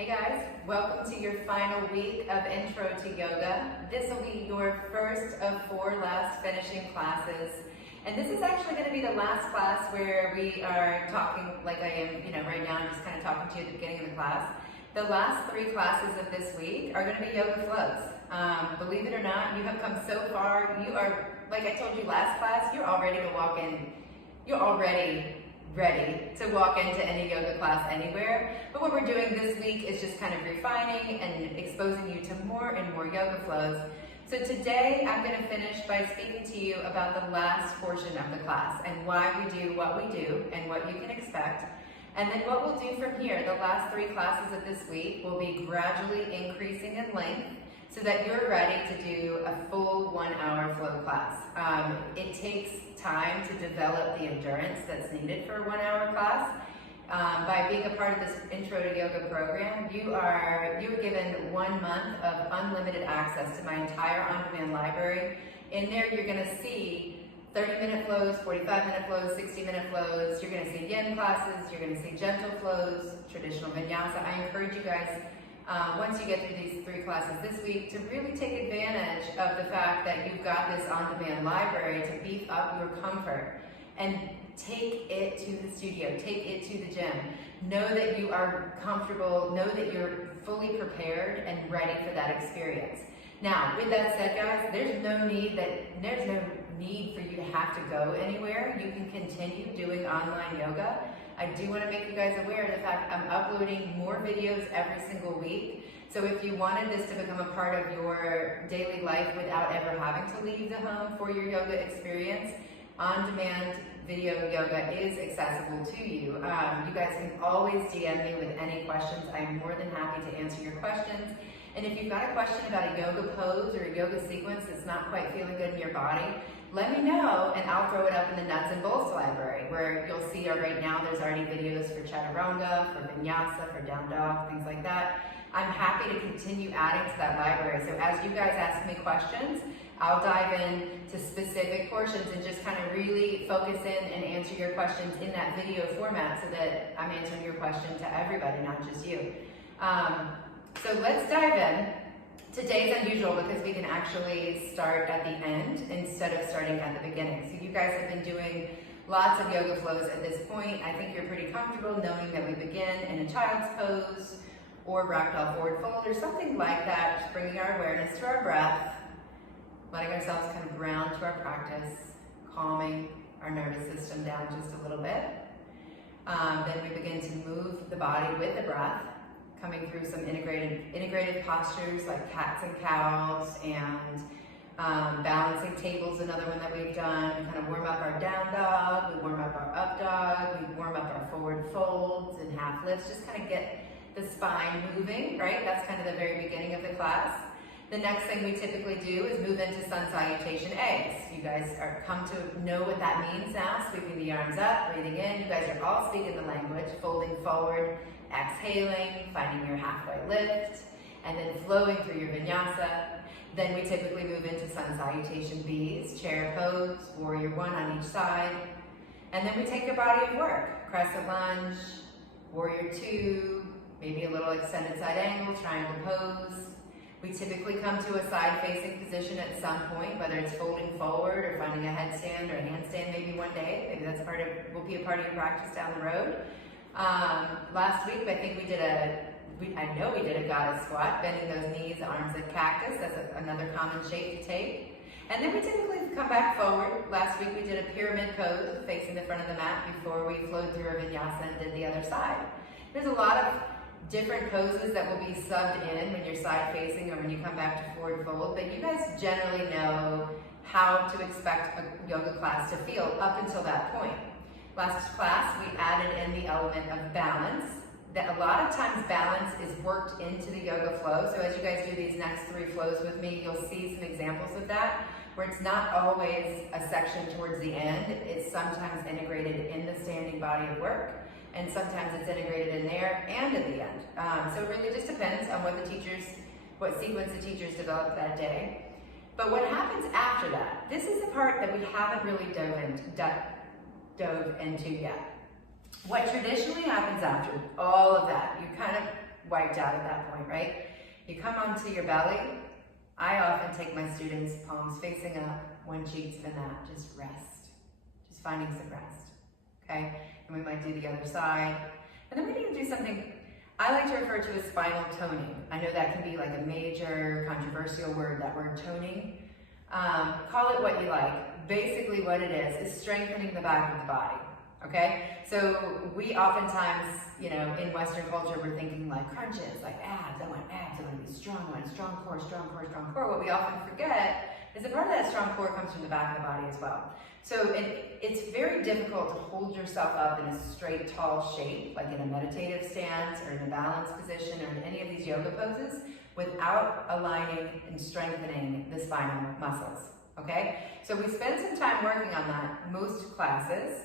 Hey guys, welcome to your final week of Intro to Yoga. This will be your first of 4 last finishing classes. And this is actually going to be the last class where we are talking like I am, right now I'm just kind of talking to you at the beginning of the class. The last 3 classes of this week are going to be yoga flows. Believe it or not, you have come so far. You are, like I told you last class, you're all ready to walk in. You're already ready to walk into any yoga class anywhere. But what we're doing this week is just kind of refining and exposing you to more and more yoga flows. So today I'm going to finish by speaking to you about the last portion of the class and why we do what we do and what you can expect. And then what we'll do from here, the last 3 classes of this week will be gradually increasing in length so that you're ready to do a full 1-hour flow class. It takes time to develop the endurance that's needed for a 1-hour class. By being a part of this Intro to Yoga program, you are given 1 month of unlimited access to my entire on-demand library. In there, you're going to see 30-minute flows, 45-minute flows, 60-minute flows. You're going to see yin classes. You're going to see gentle flows, traditional vinyasa. I encourage you guys, once you get through these 3 classes this week, to really take advantage of the fact that you've got this on-demand library to beef up your comfort and take it to the studio, take it to the gym. Know that you are comfortable, know that you're fully prepared and ready for that experience. Now, with that said, guys, there's no need for you to have to go anywhere. You can continue doing online yoga. I do want to make you guys aware of the fact I'm uploading more videos every single week. So if you wanted this to become a part of your daily life without ever having to leave the home for your yoga experience, on-demand video yoga is accessible to you. You guys can always DM me with any questions. I'm more than happy to answer your questions. And if you've got a question about a yoga pose or a yoga sequence that's not quite feeling good in your body, let me know and I'll throw it up in the nuts and bolts library, where you'll see right now there's already videos for chaturanga, for vinyasa, for down dog, things like that. I'm happy to continue adding to that library. So as you guys ask me questions, I'll dive in to specific portions and just kind of really focus in and answer your questions in that video format so that I'm answering your question to everybody, not just you. So let's dive in. Today's unusual because we can actually start at the end instead of starting at the beginning. So you guys have been doing lots of yoga flows at this point. I think you're pretty comfortable knowing that we begin in a child's pose or ragdoll forward fold or something like that, just bringing our awareness to our breath, letting ourselves kind of ground to our practice, calming our nervous system down just a little bit. Then we begin to move the body with the breath, coming through some integrated postures like cats and cows, and balancing tables, another one that we've done. We kind of warm up our down dog, we warm up our up dog, we warm up our forward folds and half lifts, just kind of get the spine moving, right? That's kind of the very beginning of the class. The next thing we typically do is move into sun salutation A's. You guys are come to know what that means now. Sweeping the arms up, breathing in. You guys are all speaking the language, folding forward, exhaling, finding your halfway lift, and then flowing through your vinyasa. Then we typically move into sun salutation B's, chair pose, warrior 1 on each side. And then we take the body of work, crescent lunge, warrior 2, maybe a little extended side angle, triangle pose. We typically come to a side-facing position at some point, whether it's folding forward or finding a headstand or a handstand maybe one day. Maybe that's will be a part of your practice down the road. Last week, I think we did I know we did a goddess squat, bending those knees, arms like cactus. That's another common shape to take. And then we typically come back forward. Last week we did a pyramid pose facing the front of the mat before we flowed through our vinyasa and did the other side. There's a lot of different poses that will be subbed in when you're side facing or when you come back to forward fold, but you guys generally know how to expect a yoga class to feel up until that point. Last class, we added in the element of balance. That a lot of times balance is worked into the yoga flow. So as you guys do these next 3 flows with me, you'll see some examples of that, where it's not always a section towards the end. It's sometimes integrated in the standing body of work, and sometimes it's integrated in there and at the end. So it really just depends on what sequence the teachers develop that day. But what happens after that? This is the part that we haven't really dove into yet. What traditionally happens after all of that, you kind of wiped out at that point, right? You come onto your belly. I often take my students palms facing up, one cheek to the mat, just rest. Just finding some rest, okay? And we might do the other side. And then we need to do something I like to refer to as spinal toning. I know that can be like a major controversial word, that word toning. Call it what you like. Basically what it is strengthening the back of the body, okay? So we oftentimes, you know, in Western culture, we're thinking like crunches, like abs, I want to be strong, I want strong core, strong core, strong core. What we often forget is that part of that strong core comes from the back of the body as well. So it's very difficult to hold yourself up in a straight, tall shape, like in a meditative stance or in a balanced position or in any of these yoga poses, without aligning and strengthening the spinal muscles, okay? So we spend some time working on that most classes,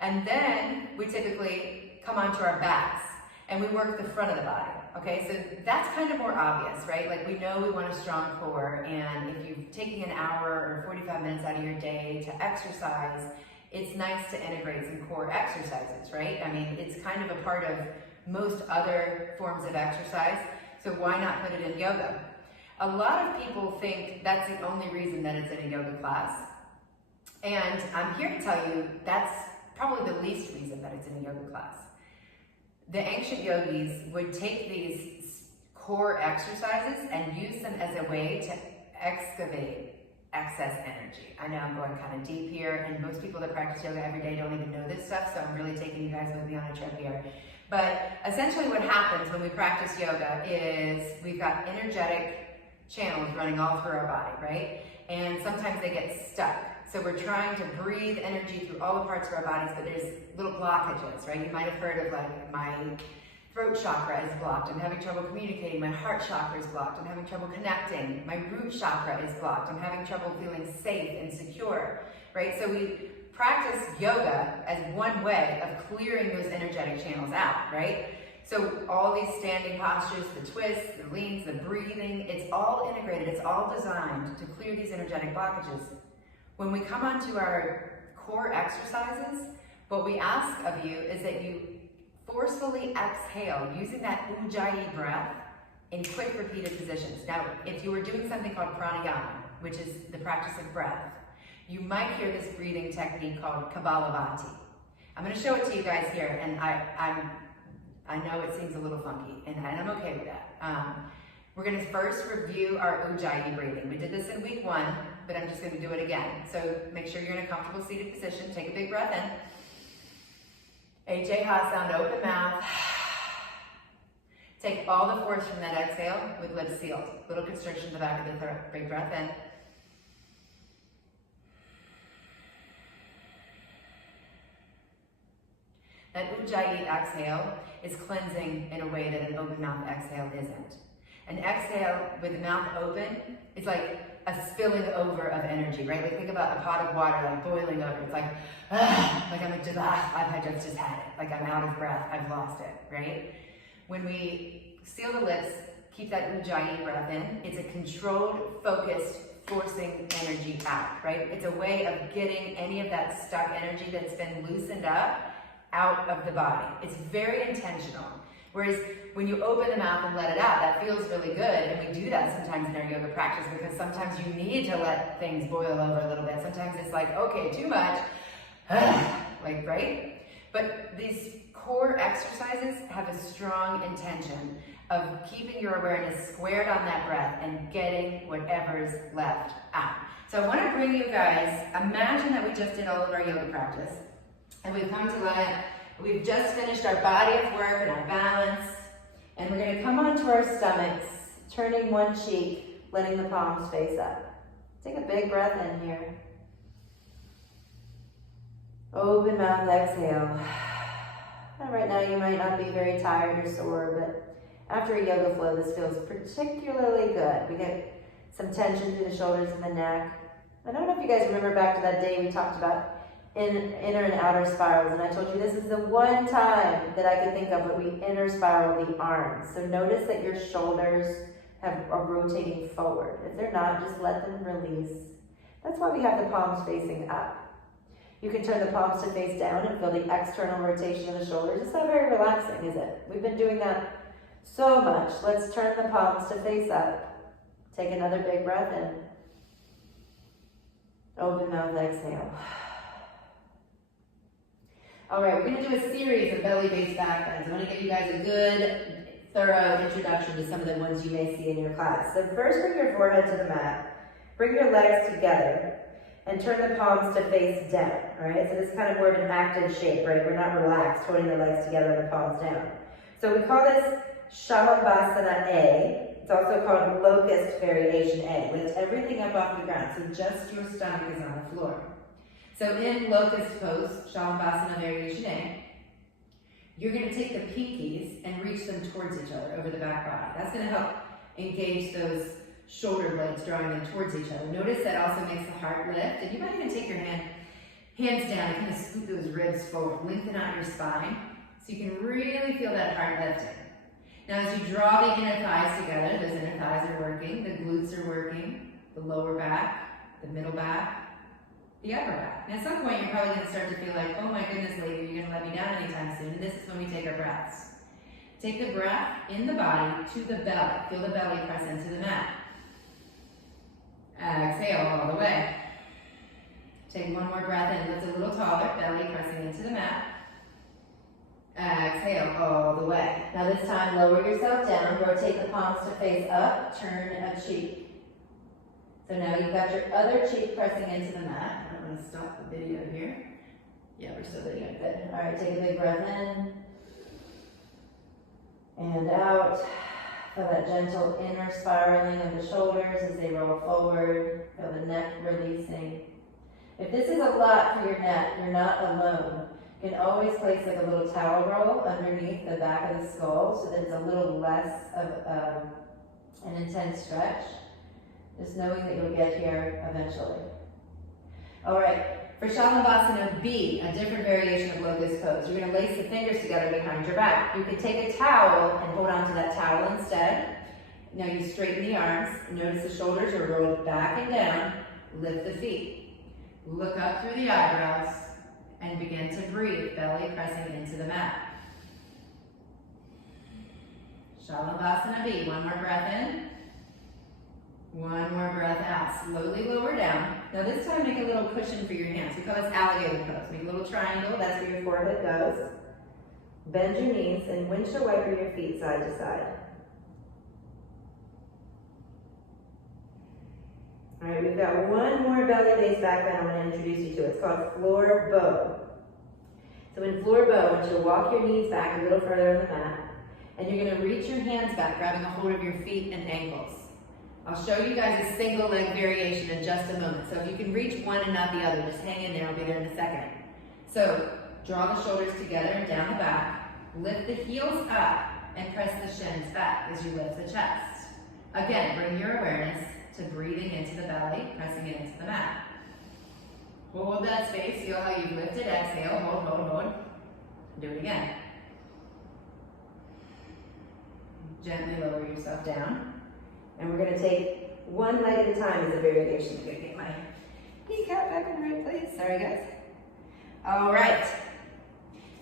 and then we typically come onto our backs and we work the front of the body, okay? So that's kind of more obvious, right? Like we know we want a strong core, and if you're taking an hour or 45 minutes out of your day to exercise, it's nice to integrate some core exercises, right? I mean, it's kind of a part of most other forms of exercise, so why not put it in yoga? A lot of people think that's the only reason that it's in a yoga class, and I'm here to tell you that's probably the least reason that it's in a yoga class. The ancient yogis would take these core exercises and use them as a way to excavate excess energy. I know I'm going kind of deep here, and most people that practice yoga every day don't even know this stuff, so I'm really taking you guys with me on a trip here. But essentially what happens when we practice yoga is we've got energetic channels running all through our body, right? And sometimes they get stuck. So we're trying to breathe energy through all the parts of our bodies, but there's little blockages, right? You might have heard of like, my throat chakra is blocked, I'm having trouble communicating, my heart chakra is blocked, I'm having trouble connecting, my root chakra is blocked, I'm having trouble feeling safe and secure, right? So we practice yoga as one way of clearing those energetic channels out, right? So all these standing postures, the twists, the leans, the breathing, it's all integrated, it's all designed to clear these energetic blockages. When we come onto our core exercises, what we ask of you is that you forcefully exhale using that ujjayi breath in quick repeated positions. Now, if you were doing something called pranayama, which is the practice of breath, you might hear this breathing technique called Kapalabhati. I'm going to show it to you guys here, and I know it seems a little funky, and I'm okay with that. We're going to first review our ujjayi breathing. We did this in week 1, but I'm just going to do it again. So make sure you're in a comfortable seated position. Take a big breath in. Ujjayi sound, open mouth. Take all the force from that exhale with lips sealed. Little constriction in the back of the throat. Big breath in. That ujjayi exhale is cleansing in a way that an open mouth exhale isn't. An exhale with the mouth open is like a spilling over of energy, right? Like think about a pot of water like boiling over. It's like, I've just had it. Like I'm out of breath, I've lost it, right? When we seal the lips, keep that ujjayi breath in, it's a controlled, focused, forcing energy out, right? It's a way of getting any of that stuck energy that's been loosened up out of the body. It's very intentional. Whereas when you open the mouth and let it out, that feels really good, and we do that sometimes in our yoga practice because sometimes you need to let things boil over a little bit. Sometimes it's like, okay, too much, like, right? But these core exercises have a strong intention of keeping your awareness squared on that breath and getting whatever's left out. So I want to bring you guys, imagine that we just did all of our yoga practice, and we've come to that. We've just finished our body of work and our balance, and we're going to come onto our stomachs, turning one cheek, letting the palms face up. Take a big breath in here. Open mouth, exhale. And right now you might not be very tired or sore, but after a yoga flow, this feels particularly good. We get some tension through the shoulders and the neck. I don't know if you guys remember back to that day we talked about inner and outer spirals, and I told you this is the one time that I could think of where we inner spiral the arms. So notice that your shoulders are rotating forward. If they're not, just let them release. That's why we have the palms facing up. You can turn the palms to face down and feel the external rotation of the shoulders. It's not very relaxing, is it? We've been doing that So much. Let's turn the palms to face up. Take another big breath in. Open mouth, exhale. All right, we're going to do a series of belly-based back bends. I want to give you guys a good, thorough introduction to some of the ones you may see in your class. So first, bring your forehead to the mat. Bring your legs together and turn the palms to face down. All right, so this is kind of more of an active shape, right? We're not relaxed, holding the legs together and the palms down. So we call this Shavasana A. It's also called locust variation A. Lift everything up off the ground, so just your stomach is on the floor. So in locust pose, Shavasana variation A, you're going to take the pinkies and reach them towards each other over the back body. That's going to help engage those shoulder blades, drawing them towards each other. Notice that also makes the heart lift, and you might even take your hands down and kind of scoop those ribs forward, lengthen out your spine, so you can really feel that heart lifting. Now as you draw the inner thighs together, those inner thighs are working, the glutes are working, the lower back, the middle back, the upper back. And at some point you're probably going to start to feel like, oh my goodness, lady, you're going to let me down anytime soon. And this is when we take our breaths. Take the breath in the body to the belly. Feel the belly press into the mat. Exhale all the way. Take one more breath in, lift a little taller, belly pressing into the mat. Exhale all the way. Now this time, lower yourself down, rotate the palms to face up, turn a cheek. So now you've got your other cheek pressing into the mat. I'm going to stop the video here. Yeah, we're still doing it good. All right, take a big breath in and out. Feel that gentle inner spiraling of the shoulders as they roll forward. Feel the neck releasing. If this is a lot for your neck, you're not alone. You can always place like a little towel roll underneath the back of the skull so that it's a little less of an intense stretch. Just knowing that you'll get here eventually. All right, for Shavasana B, a different variation of locust pose, you're going to lace the fingers together behind your back. You can take a towel and hold on to that towel instead. Now you straighten the arms. Notice the shoulders are rolled back and down. Lift the feet. Look up through the eyebrows and begin to breathe, belly pressing into the mat. Shavasana B, one more breath in. One more breath out. Slowly lower down. Now this time make a little cushion for your hands. We call this alligator pose. Make a little triangle. That's where your forehead goes. Bend your knees and windshield wiper your feet side to side. All right, we've got one more belly-based back bend I'm going to introduce you to. It's called floor bow. So in floor bow, I want you to walk your knees back a little further on the mat, and you're going to reach your hands back, grabbing a hold of your feet and ankles. I'll show you guys a single leg variation in just a moment. So if you can reach one and not the other, just hang in there. I'll be there in a second. So draw the shoulders together and down the back. Lift the heels up and press the shins back as you lift the chest. Again, bring your awareness to breathing into the belly, pressing it into the mat. Hold that space. Feel how you've lifted. Exhale. Hold, hold, hold. Do it again. Gently lower yourself down. And we're going to take one leg at a time as a variation. I'm going to get my kneecap back in the right place. Sorry, guys. All right.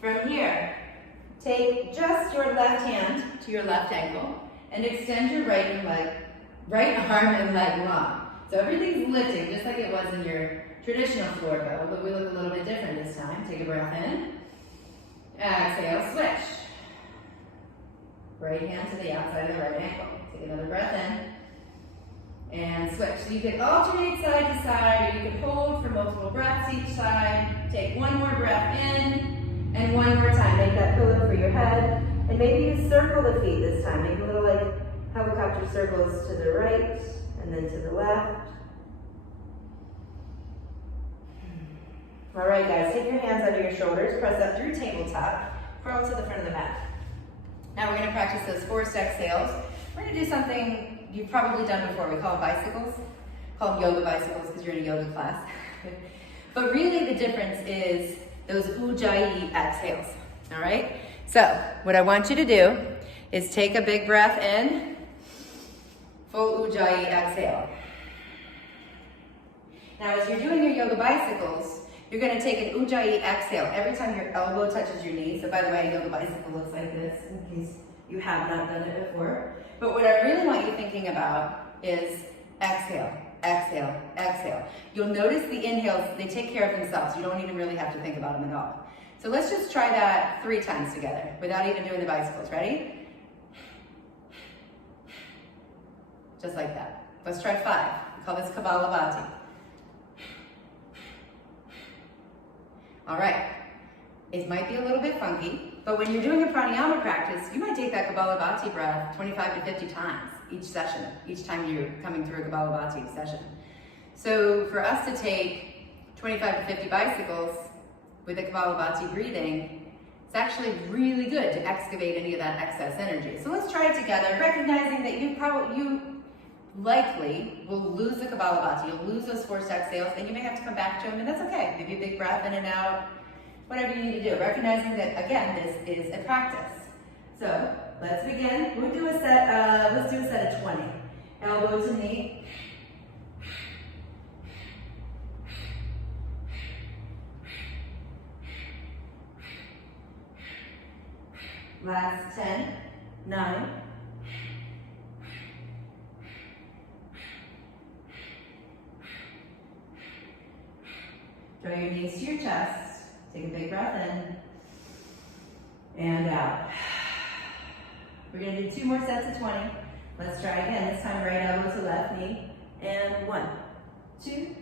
From here, take just your left hand to your left ankle and extend your right arm and leg long. So everything's lifting just like it was in your traditional floor bow, but we look a little bit different this time. Take a breath in. Exhale, switch. Right hand to the outside of the right ankle. Take another breath in and switch. So you can alternate side to side, or you can hold for multiple breaths each side. Take one more breath in and one more time. Make that pillow for your head. And maybe you circle the feet this time. Make a little like helicopter circles to the right and then to the left. All right, guys, take your hands under your shoulders, press up through tabletop, crawl to the front of the mat. Now we're going to practice those forced exhales. We're going to do something you've probably done before. We call them bicycles. Call them yoga bicycles because you're in a yoga class. But really the difference is those ujjayi exhales. All right? So what I want you to do is take a big breath in, full ujjayi exhale. Now as you're doing your yoga bicycles, you're going to take an ujjayi exhale every time your elbow touches your knee. So by the way, a yoga bicycle looks like this, in case You have not done it before. But what I really want you thinking about is exhale, exhale, exhale. You'll notice the inhales, they take care of themselves. You don't even really have to think about them at all. So let's just try that 3 times together without even doing the bicycles. Ready? Just like that. Let's try 5. We call this Kapalabhati. All right. It might be a little bit funky, but when you're doing a pranayama practice, you might take that Kapalabhati breath 25 to 50 times each session, each time you're coming through a Kapalabhati session. So for us to take 25 to 50 bicycles with a Kapalabhati breathing, it's actually really good to excavate any of that excess energy. So let's try it together, recognizing that you likely will lose the Kapalabhati, you'll lose those forced exhales, and you may have to come back to them, and that's okay. Maybe a big breath in and out, whatever you need to do, recognizing that, again, this is a practice. So let's begin. We'll do a set, let's do a set of 20. Elbow to knee. Last 10, 9, draw your knees to your chest. Take a big breath in and out. We're going to do 2 more sets of 20. Let's try again. This time right elbow to left knee. And 1, 2,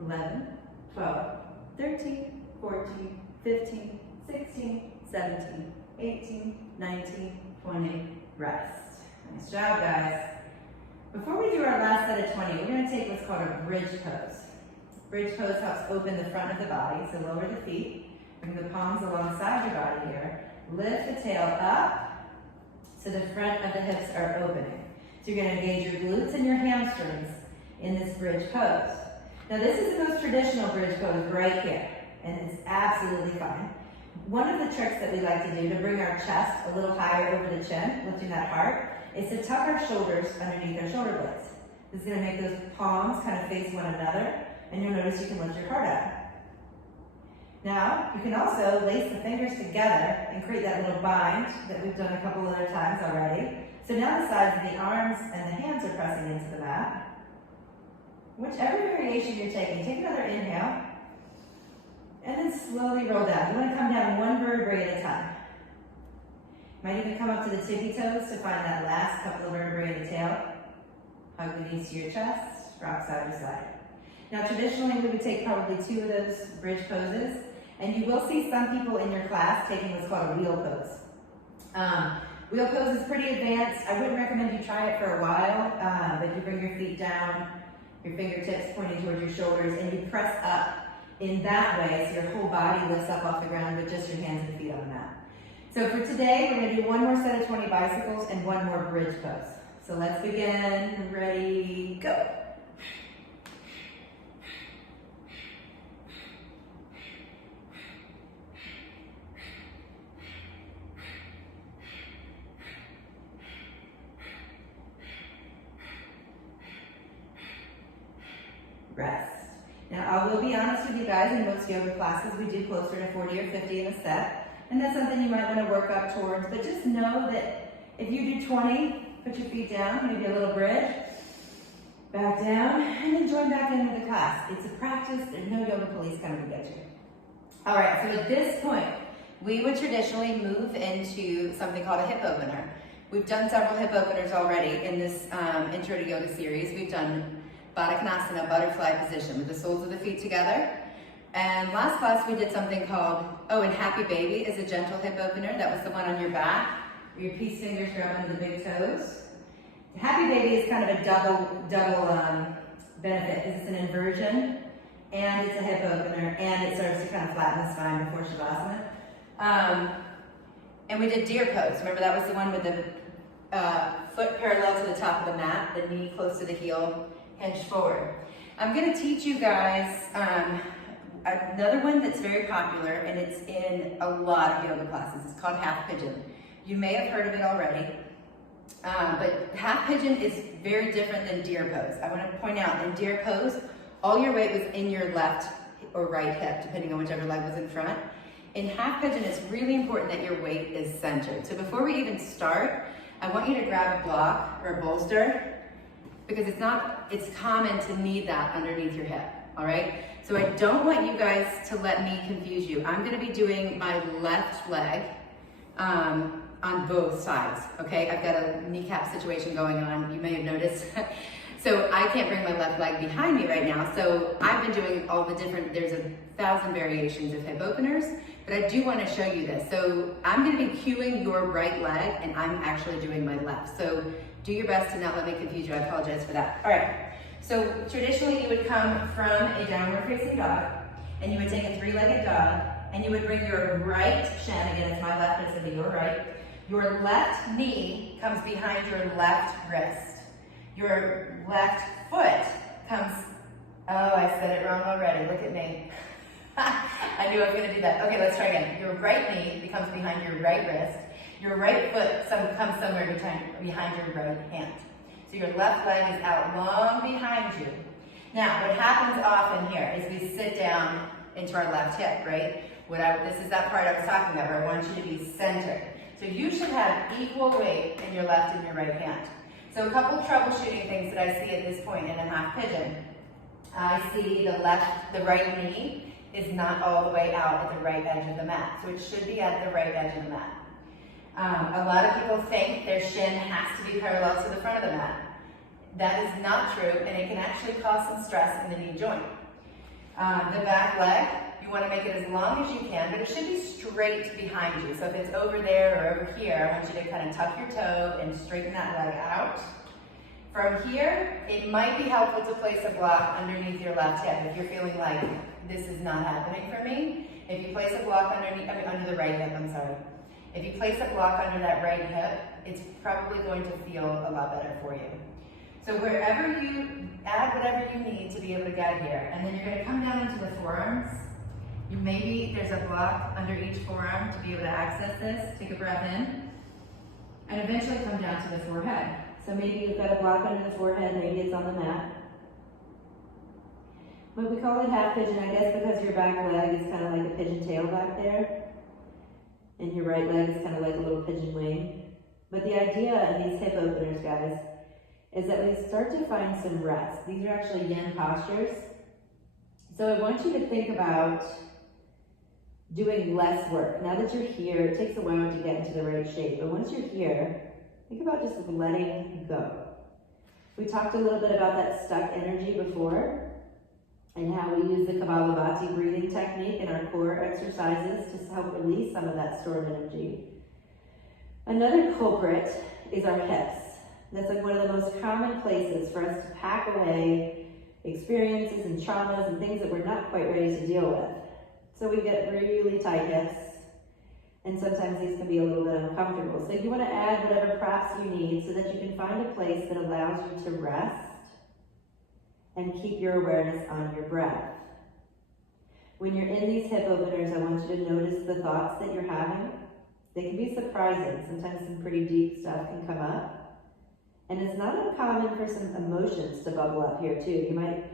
11, 12, 13, 14, 15, 16, 17, 18, 19, 20, rest. Nice job, guys. Before we do our last set of 20, we're going to take what's called a bridge pose. Bridge pose helps open the front of the body, so lower the feet, bring the palms alongside your body here, lift the tail up so the front of the hips are opening. So you're going to engage your glutes and your hamstrings in this bridge pose. Now this is the most traditional bridge pose right here, and it's absolutely fine. One of the tricks that we like to do to bring our chest a little higher over the chin, lifting that heart, is to tuck our shoulders underneath our shoulder blades. This is going to make those palms kind of face one another, and you'll notice you can lift your heart up. Now, you can also lace the fingers together and create that little bind that we've done a couple other times already. So now the sides of the arms and the hands are pressing into the mat. Whichever variation you're taking, take another inhale, and then slowly roll down. You want to come down 1 vertebrae at a time. Might even come up to the tippy toes to find that last couple of vertebrae in the tail. Hug the knees to your chest, rock side to side. Now traditionally we would take probably 2 of those bridge poses, and you will see some people in your class taking what's called a wheel pose. Wheel pose is pretty advanced. I wouldn't recommend you try it for a while, but you bring your feet down, your fingertips pointing towards your shoulders, and you press up in that way so your whole body lifts up off the ground with just your hands and feet on the mat. So for today, we're going to do 1 more set of 20 bicycles and 1 more bridge pose. So let's begin. Ready, go. Rest. Now, I will be honest with you guys, in most yoga classes, we do closer to 40 or 50 in a set, and that's something you might want to work up towards, but just know that if you do 20, put your feet down, maybe a little bridge, back down, and then join back into the class. It's a practice, there's no yoga police coming to get you. All right, so at this point, we would traditionally move into something called a hip opener. We've done several hip openers already in this Intro to Yoga series. We've done Baddha Konasana, butterfly position, with the soles of the feet together. And last class we did something called, and Happy Baby is a gentle hip opener. That was the one on your back, where your peace fingers grab under the big toes. Happy Baby is kind of a double benefit, because it's an inversion, and it's a hip opener, and it serves to kind of flatten the spine before Shavasana. And we did deer pose. Remember, that was the one with the foot parallel to the top of the mat, the knee close to the heel, hinge forward. I'm going to teach you guys another one that's very popular, and it's in a lot of yoga classes. It's called Half Pigeon. You may have heard of it already, but Half Pigeon is very different than deer pose. I want to point out, in deer pose, all your weight was in your left or right hip, depending on whichever leg was in front. In half pigeon, it's really important that your weight is centered. So before we even start, I want you to grab a block or a bolster, because it's common to need that underneath your hip, all right? So I don't want you guys to let me confuse you. I'm gonna be doing my left leg on both sides, okay? I've got a kneecap situation going on, you may have noticed. So I can't bring my left leg behind me right now. So I've been doing all the different, there's 1,000 variations of hip openers, but I do want to show you this. So I'm going to be cueing your right leg and I'm actually doing my left. So do your best to not let me confuse you. I apologize for that. All right. So traditionally you would come from a downward facing dog and you would take a 3-legged dog and you would bring your right shin, again it's my left, but it's going to be your right. Your left knee comes behind your left wrist. Your left foot comes, oh, I said it wrong already, look at me. I knew I was gonna do that. Okay, let's try again. Your right knee becomes behind your right wrist. Your right foot comes somewhere behind your right hand. So your left leg is out long behind you. Now, what happens often here is we sit down into our left hip, right? This is that part I was talking about where I want you to be centered. So you should have equal weight in your left and your right hand. So a couple of troubleshooting things that I see at this point in a half pigeon. I see the right knee is not all the way out at the right edge of the mat. So it should be at the right edge of the mat. A lot of people think their shin has to be parallel to the front of the mat. That is not true, and it can actually cause some stress in the knee joint. The back leg, you want to make it as long as you can, but it should be straight behind you. So if it's over there or over here, I want you to kind of tuck your toe and straighten that leg out. From here, it might be helpful to place a block underneath your left hip if you're feeling like this is not happening for me. If you place a block under the right hip, I'm sorry. If you place a block under that right hip, it's probably going to feel a lot better for you. So wherever you add whatever you need to be able to get here, and then you're going to come down into the forearms. There's a block under each forearm to be able to access this. Take a breath in, and eventually come down to the forehead. So maybe you've got a block under the forehead, maybe it's on the mat. But we call it half pigeon, I guess, because your back leg is kind of like a pigeon tail back there, and your right leg is kind of like a little pigeon wing. But the idea in these hip openers, guys, is that we start to find some rest. These are actually yin postures. So I want you to think about doing less work. Now that you're here, it takes a while to get into the right shape, but once you're here, think about just letting go. We talked a little bit about that stuck energy before and how we use the Kapalabhati breathing technique in our core exercises to help release some of that stored energy. Another culprit is our hips. That's like one of the most common places for us to pack away experiences and traumas and things that we're not quite ready to deal with. So we get really tight hips, and sometimes these can be a little bit uncomfortable. So you want to add whatever props you need so that you can find a place that allows you to rest and keep your awareness on your breath. When you're in these hip openers, I want you to notice the thoughts that you're having. They can be surprising. Sometimes some pretty deep stuff can come up. And it's not uncommon for some emotions to bubble up here too. You might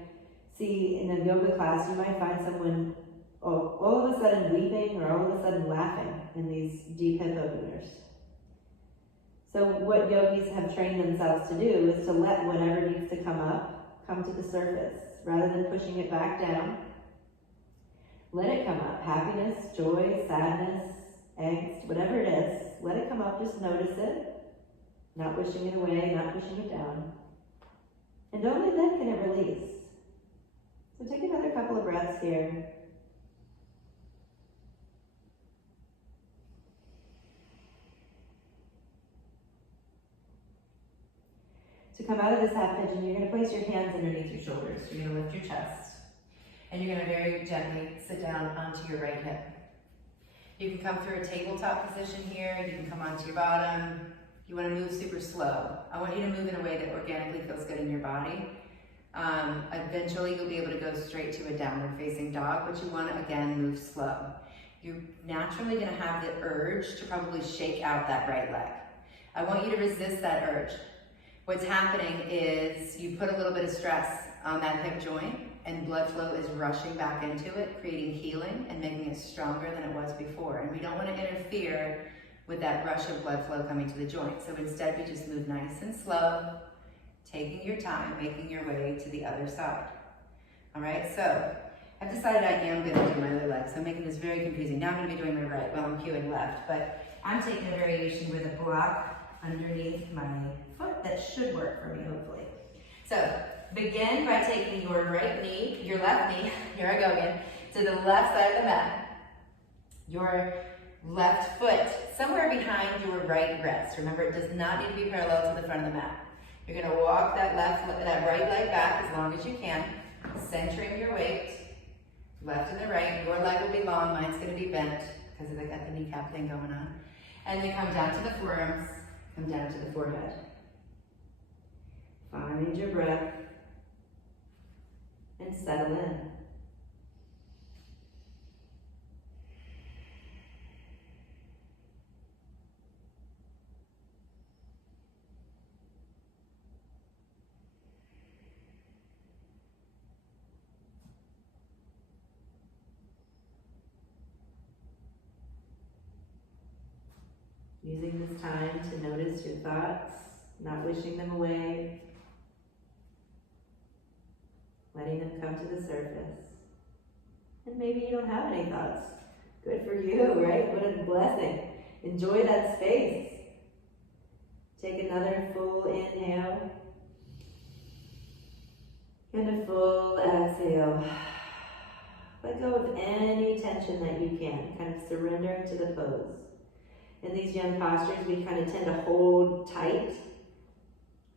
see in a yoga class, you might find someone all of a sudden weeping or all of a sudden laughing in these deep hip openers. So what yogis have trained themselves to do is to let whatever needs to come up, come to the surface, rather than pushing it back down. Let it come up. Happiness, joy, sadness, angst, whatever it is, let it come up, just notice it. Not wishing it away, not pushing it down. And only then can it release. So take another couple of breaths here. To come out of this half pigeon, you're going to place your hands underneath your shoulders. You're going to lift your chest. And you're going to very gently sit down onto your right hip. You can come through a tabletop position here. You can come onto your bottom. You want to move super slow. I want you to move in a way that organically feels good in your body. Eventually, you'll be able to go straight to a downward facing dog, but you want to, again, move slow. You're naturally going to have the urge to probably shake out that right leg. I want you to resist that urge. What's happening is you put a little bit of stress on that hip joint, and blood flow is rushing back into it, creating healing and making it stronger than it was before. And we don't want to interfere with that rush of blood flow coming to the joint. So instead we just move nice and slow, taking your time, making your way to the other side. All right, so I've decided I am going to do my other leg, so I'm making this very confusing. Now I'm going to be doing my right while I'm cueing left, but I'm taking a variation with a block underneath my foot that should work for me, hopefully. So begin by taking your right knee, your left knee, here I go again, to the left side of the mat. Your left foot somewhere behind your right wrist. Remember, it does not need to be parallel to the front of the mat. You're going to walk that right leg back as long as you can, centering your weight, left and the right. Your leg will be long, mine's going to be bent because I got the kneecap thing going on. And then come down to the forearms, come down to the forehead. Find your breath and settle in. Using this time to notice your thoughts, not wishing them away, letting them come to the surface. And maybe you don't have any thoughts. Good for you, right? What a blessing. Enjoy that space. Take another full inhale and a full exhale. Let go of any tension that you can, kind of surrendering to the pose. In these yen postures, we kind of tend to hold tight.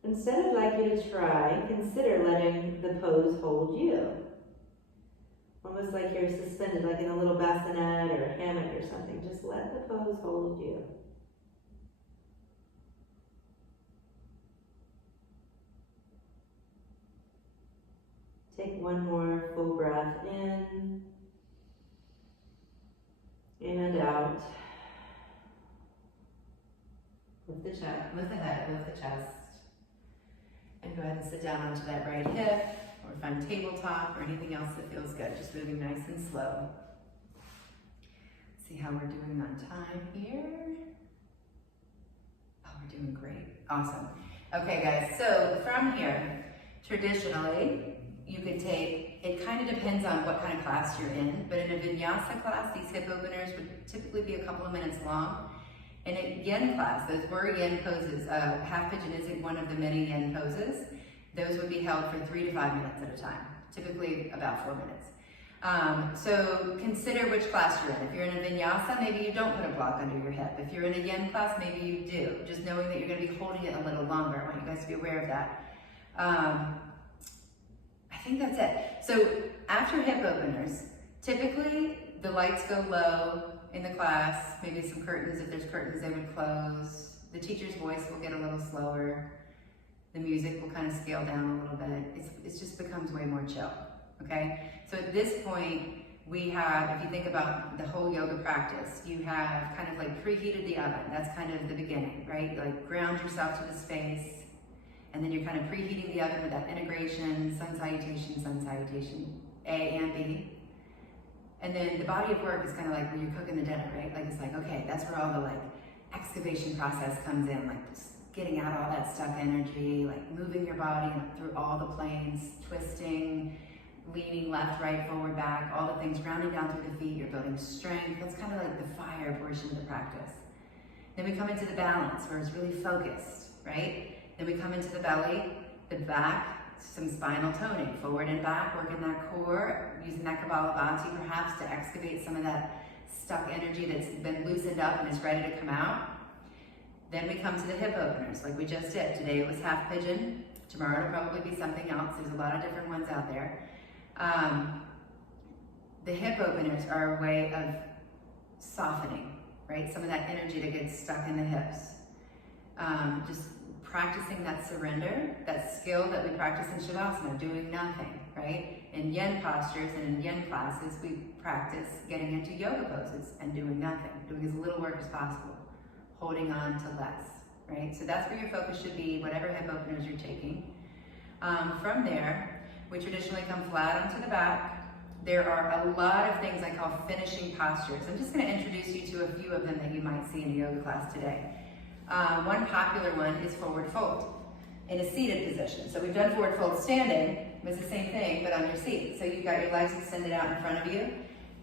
Instead, I'd like you to try, consider letting the pose hold you. Almost like you're suspended, like in a little bassinet or a hammock or something. Just let the pose hold you. Take one more full breath in and out. Lift the chest, lift the head, lift the chest. And go ahead and sit down onto that right hip, or find tabletop, or anything else that feels good. Just moving nice and slow. See how we're doing on time here. Oh, we're doing great. Awesome. Okay, guys, so from here, traditionally, you could take, it kind of depends on what kind of class you're in, but in a vinyasa class, these hip openers would typically be a couple of minutes long. In a yen class, those were yen poses. Half pigeon isn't one of the many yen poses. Those would be held for 3 to 5 minutes at a time, typically about 4 minutes. So consider which class you're in. If you're in a vinyasa, maybe you don't put a block under your hip. If you're in a yen class, maybe you do. Just knowing that you're going to be holding it a little longer. I want you guys to be aware of that. I think that's it. So after hip openers, typically the lights go low in the class, maybe some curtains, if there's curtains they would close. The teacher's voice will get a little slower. The music will kind of scale down a little bit. It just becomes way more chill, okay? So at this point, we have, if you think about the whole yoga practice, you have kind of like preheated the oven. That's kind of the beginning, right? Like ground yourself to the space, and then you're kind of preheating the oven with that integration, sun salutation, A and B. And then the body of work is kind of like when you're cooking the dinner, right? Like it's like, okay, that's where all the like excavation process comes in, like just getting out all that stuck energy, like moving your body through all the planes, twisting, leaning left, right, forward, back, all the things, grounding down through the feet, you're building strength. That's kind of like the fire portion of the practice. Then we come into the balance where it's really focused, right? Then we come into the belly, the back, some spinal toning, forward and back, working that core, using that Kapalabhati perhaps to excavate some of that stuck energy that's been loosened up and is ready to come out. Then we come to the hip openers, like we just did. Today it was half pigeon. Tomorrow it'll probably be something else. There's a lot of different ones out there. The hip openers are a way of softening, right? Some of that energy that gets stuck in the hips. Just practicing that surrender, that skill that we practice in Shavasana, doing nothing, right? In yen postures and in yen classes, we practice getting into yoga poses and doing nothing, doing as little work as possible, holding on to less, right? So that's where your focus should be, whatever hip openers you're taking. From there, We traditionally come flat onto the back. There are a lot of things I call finishing postures. I'm just going to introduce you to a few of them that you might see in a yoga class today. One popular one is forward fold in a seated position. So we've done forward fold standing, but it's the same thing, but on your seat. So you've got your legs extended out in front of you.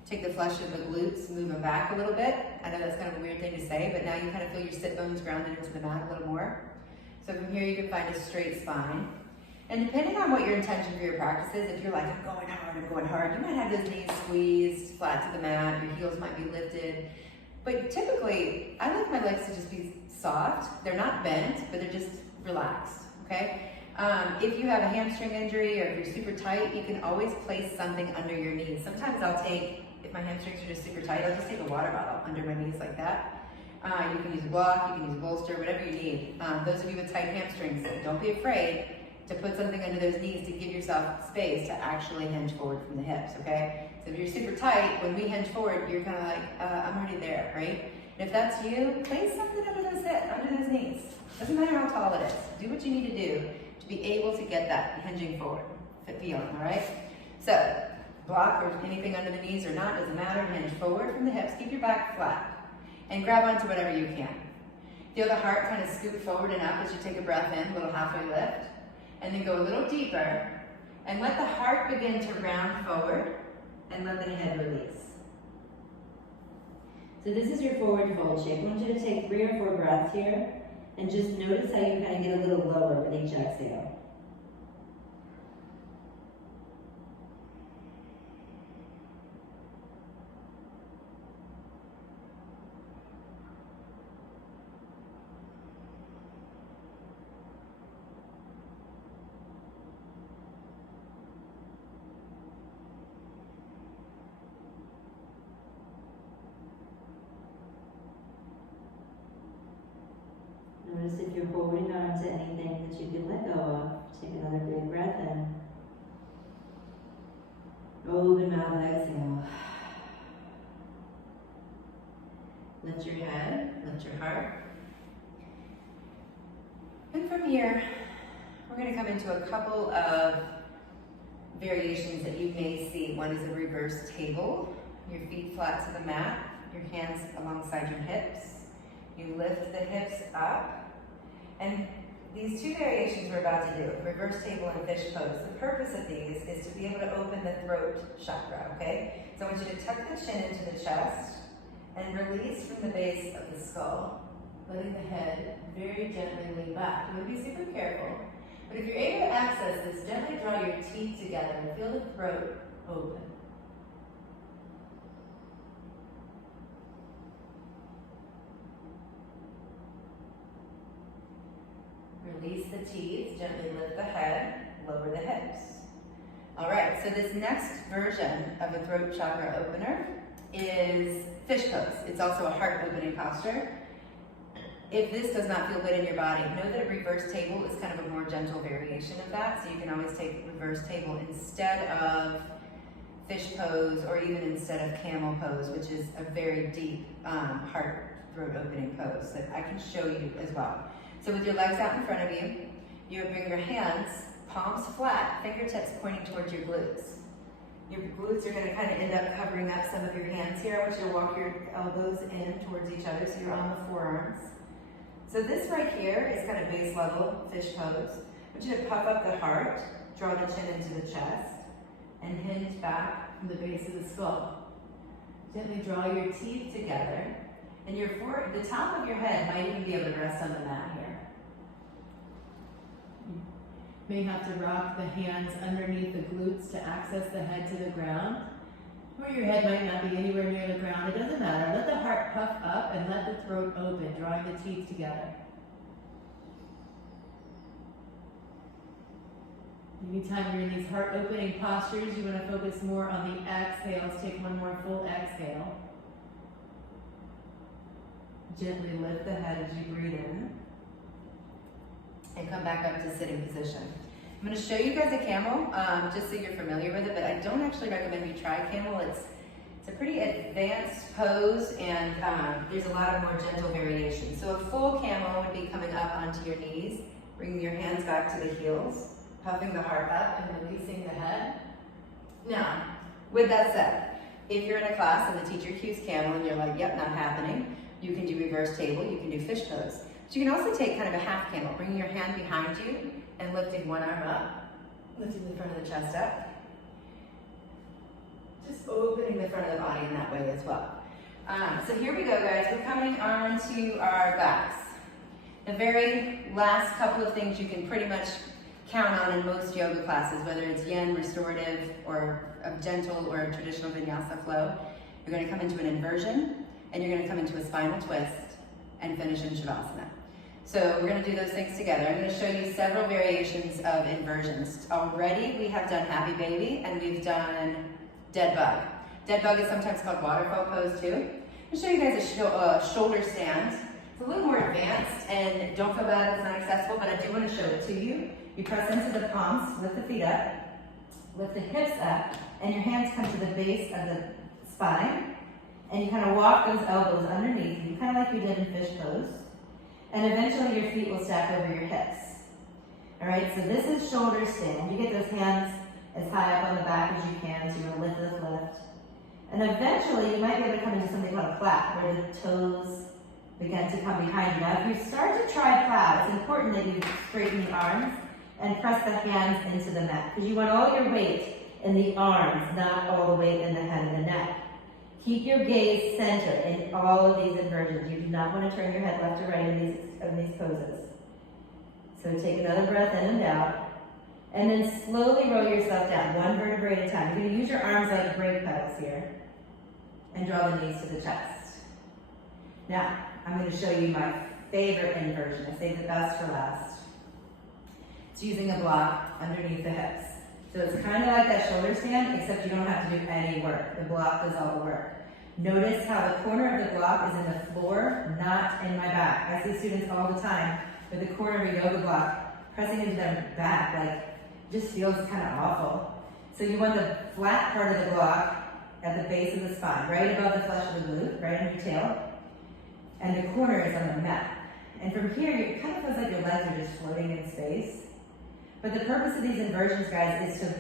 Take the flesh of the glutes, move them back a little bit. I know that's kind of a weird thing to say, but now you kind of feel your sit bones grounded into the mat a little more. So from here you can find a straight spine. And depending on what your intention for your practice is, if you're like, I'm going hard, you might have those knees squeezed flat to the mat, your heels might be lifted. But typically, I like my legs to just be soft. They're not bent, but they're just relaxed, okay? If you have a hamstring injury or if you're super tight, you can always place something under your knees. Sometimes I'll take, if my hamstrings are just super tight, I'll just take a water bottle under my knees like that. You can use a block, you can use a bolster, whatever you need. Those of you with tight hamstrings, don't be afraid to put something under those knees to give yourself space to actually hinge forward from the hips, okay? So if you're super tight, when we hinge forward, you're kind of like, I'm already there, right? And if that's you, place something under those knees. Doesn't matter how tall it is. Do what you need to do to be able to get that hinging forward feeling, all right? So, block or anything under the knees or not, doesn't matter. Hinge forward from the hips. Keep your back flat. And grab onto whatever you can. Feel the heart kind of scoot forward and up as you take a breath in, a little halfway lift. And then go a little deeper. And let the heart begin to round forward. And let the head release. So this is your forward fold shape. I want you to take 3 or 4 breaths here. And just notice how you kind of get a little lower with each exhale. Notice if you're holding on to anything that you can let go of. Take another big breath in. Open mouth, exhale. Lift your head, lift your heart. And from here, we're going to come into a couple of variations that you may see. One is a reverse table. Your feet flat to the mat, your hands alongside your hips. You lift the hips up. And these 2 variations we're about to do, reverse table and fish pose, the purpose of these is to be able to open the throat chakra, okay? So I want you to tuck the chin into the chest and release from the base of the skull, letting the head very gently lean back. You want to be super careful, but if you're able to access this, gently draw your teeth together and feel the throat open. Release the teeth, gently lift the head, lower the hips. All right, so this next version of a throat chakra opener is fish pose. It's also a heart opening posture. If this does not feel good in your body, know that a reverse table is kind of a more gentle variation of that. So you can always take reverse table instead of fish pose or even instead of camel pose, which is a very deep heart throat opening pose that I can show you as well. So with your legs out in front of you, you bring your hands, palms flat, fingertips pointing towards your glutes. Your glutes are going to kind of end up covering up some of your hands here. I want you to walk your elbows in towards each other so you're on the forearms. So this right here is kind of base level fish pose. I want you to puff up the heart, draw the chin into the chest, and hinge back from the base of the skull. Gently draw your teeth together, and the top of your head might even be able to rest on the mat here. You may have to rock the hands underneath the glutes to access the head to the ground. Or your head might not be anywhere near the ground. It doesn't matter. Let the heart puff up and let the throat open, drawing the teeth together. Anytime you're in these heart opening postures, you want to focus more on the exhales. Take one more full exhale. Gently lift the head as you breathe in. And come back up to sitting position. I'm going to show you guys a camel, just so you're familiar with it, but I don't actually recommend you try camel. It's a pretty advanced pose, and there's a lot of more gentle variations. So a full camel would be coming up onto your knees, bringing your hands back to the heels, puffing the heart up and releasing the head. Now, with that said, if you're in a class and the teacher cues camel and you're like, yep, not happening, you can do reverse table, you can do fish pose. So you can also take kind of a half camel, bringing your hand behind you and lifting one arm up, lifting the front of the chest up. Just opening the front of the body in that way as well. So here we go, guys. We're coming on to our backs. The very last couple of things you can pretty much count on in most yoga classes, whether it's yin, restorative, or a gentle or a traditional vinyasa flow. You're going to come into an inversion, and you're going to come into a spinal twist, and finish in shavasana. So we're going to do those things together. I'm going to show you several variations of inversions. Already we have done happy baby, and we've done dead bug. Dead bug is sometimes called waterfall pose too. I'll show you guys a shoulder stand. It's a little more advanced, and don't feel bad if it's not accessible, but I do want to show it to you. You press into the palms, lift the feet up, lift the hips up, and your hands come to the base of the spine, and you kind of walk those elbows underneath you, kind of like you did in fish pose, and eventually your feet will stack over your hips. All right, so this is shoulder stand. You get those hands as high up on the back as you can, so you're going to lift this lift. And eventually you might be able to come into something called a clap, where the toes begin to come behind you. Now if you start to try clap, it's important that you straighten the arms and press the hands into the mat, because you want all your weight in the arms, not all the weight in the head and the neck. Keep your gaze centered in all of these inversions. You do not want to turn your head left or right in these poses. So take another breath in and out, and then slowly roll yourself down, one vertebrae at a time. You're going to use your arms like brake pedals here, and draw the knees to the chest. Now, I'm going to show you my favorite inversion. I saved the best for last. It's using a block underneath the hips. So it's kind of like that shoulder stand, except you don't have to do any work. The block does all the work. Notice how the corner of the block is in the floor, not in my back. I see students all the time with the corner of a yoga block pressing into their back, like, just feels kind of awful. So you want the flat part of the block at the base of the spine, right above the flesh of the glute, right under your tail. And the corner is on the mat. And from here, it kind of feels like your legs are just floating in space. But the purpose of these inversions, guys, is to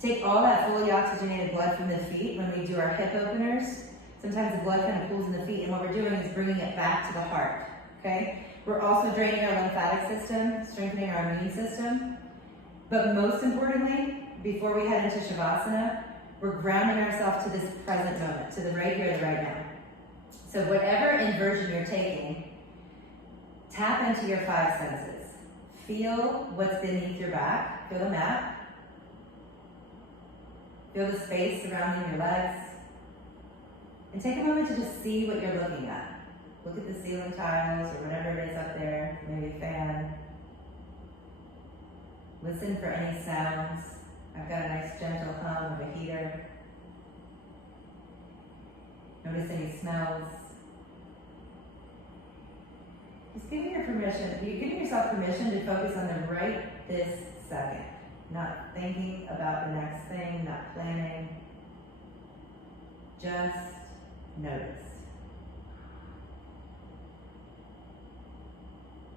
take all that fully oxygenated blood from the feet when we do our hip openers. Sometimes the blood kind of pools in the feet, and what we're doing is bringing it back to the heart, okay? We're also draining our lymphatic system, strengthening our immune system. But most importantly, before we head into Shavasana, we're grounding ourselves to this present moment, to the right here, the right now. So whatever inversion you're taking, tap into your five senses. Feel what's beneath your back. Feel the mat. Feel the space surrounding your legs. And take a moment to just see what you're looking at. Look at the ceiling tiles or whatever it is up there, maybe a fan. Listen for any sounds. I've got a nice gentle hum of a heater. Notice any smells. Just giving yourself permission to focus on the right this second. Not thinking about the next thing, not planning. Just notice.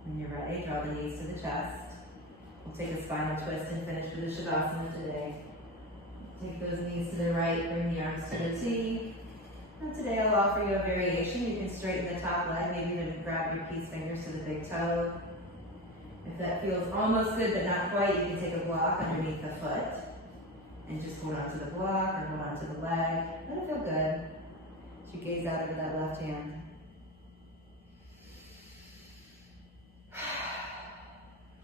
When you're ready, draw the knees to the chest. We'll take a spinal twist and finish with the Shavasana today. Take those knees to the right, bring the arms to the T. And today I'll offer you a variation. You can straighten the top leg, maybe even grab your peace fingers to the big toe. If that feels almost good but not quite, you can take a block underneath the foot and just hold on to the block or hold on to the leg. Let it feel good as you gaze out over that left hand.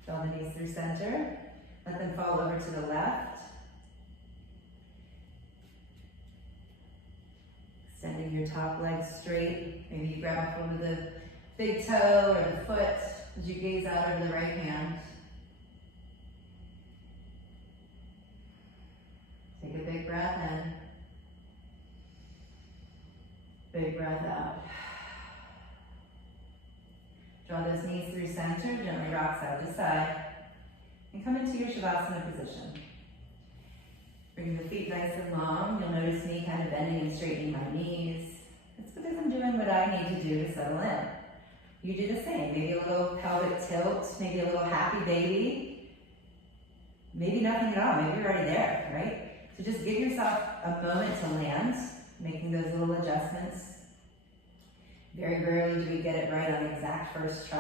Draw the knees through center. Let them fall over to the left. Extending your top leg straight. Maybe you grab a hold of the big toe or the foot as you gaze out over the right hand. Take a big breath in. Big breath out. Draw those knees through center, gently rock side to side, and come into your Shavasana position. Bring the feet nice and long. You'll notice me kind of bending and straightening my knees. It's because I'm doing what I need to do to settle in. You do the same. Maybe a little pelvic tilt, maybe a little happy baby. maybe nothing at all, maybe you're already there, right? So just give yourself a moment to land, making those little adjustments. Very rarely do we get it right on the exact first try.